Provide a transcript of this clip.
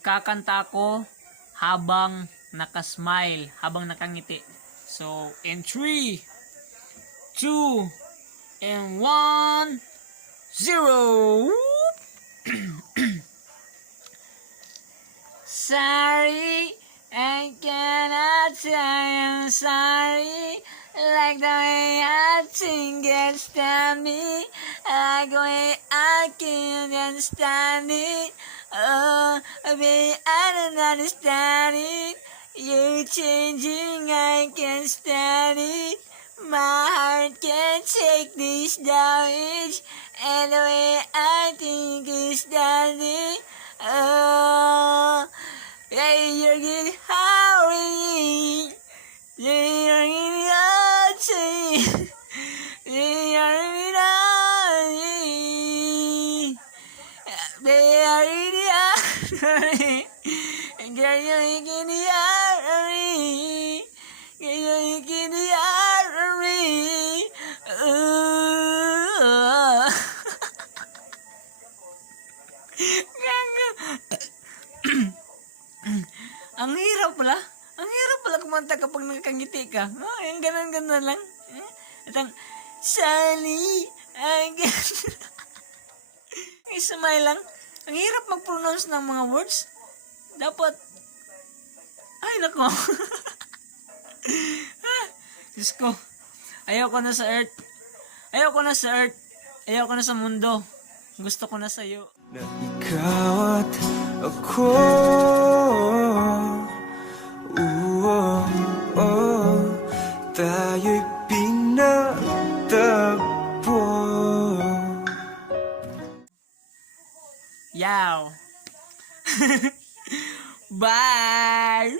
kakanta ko habang nakasmile, habang nakangiti. So, in 3, 2, and 1, 0. Sorry, I cannot say I'm sorry. Like the way I think gets to me, like the way I can't understand it. Oh, baby, I don't understand it. You changing, I can't stand it. My heart can't take this damage, and the way I think is standing. Oh, hey, you're getting howling. You're getting howling. You're getting howling. They are really howling. Girl, you're getting howling. Girl, you're getting howling. Ang hirap pala. Ang hirap pala kumanta kapag nakangiti ka. Oh, yung ganun-ganun lang. At ang, Sally, ay ganun. Isumay lang. Ang hirap mag-pronounce ng mga words. Dapat, ay nako. Diyos ko. Ayoko na sa earth. Ayoko na sa earth. Ayoko na sa mundo. Gusto ko na sa'yo. Na ikaw at ako, tayo'y pinatagpo. Yaw. Bye.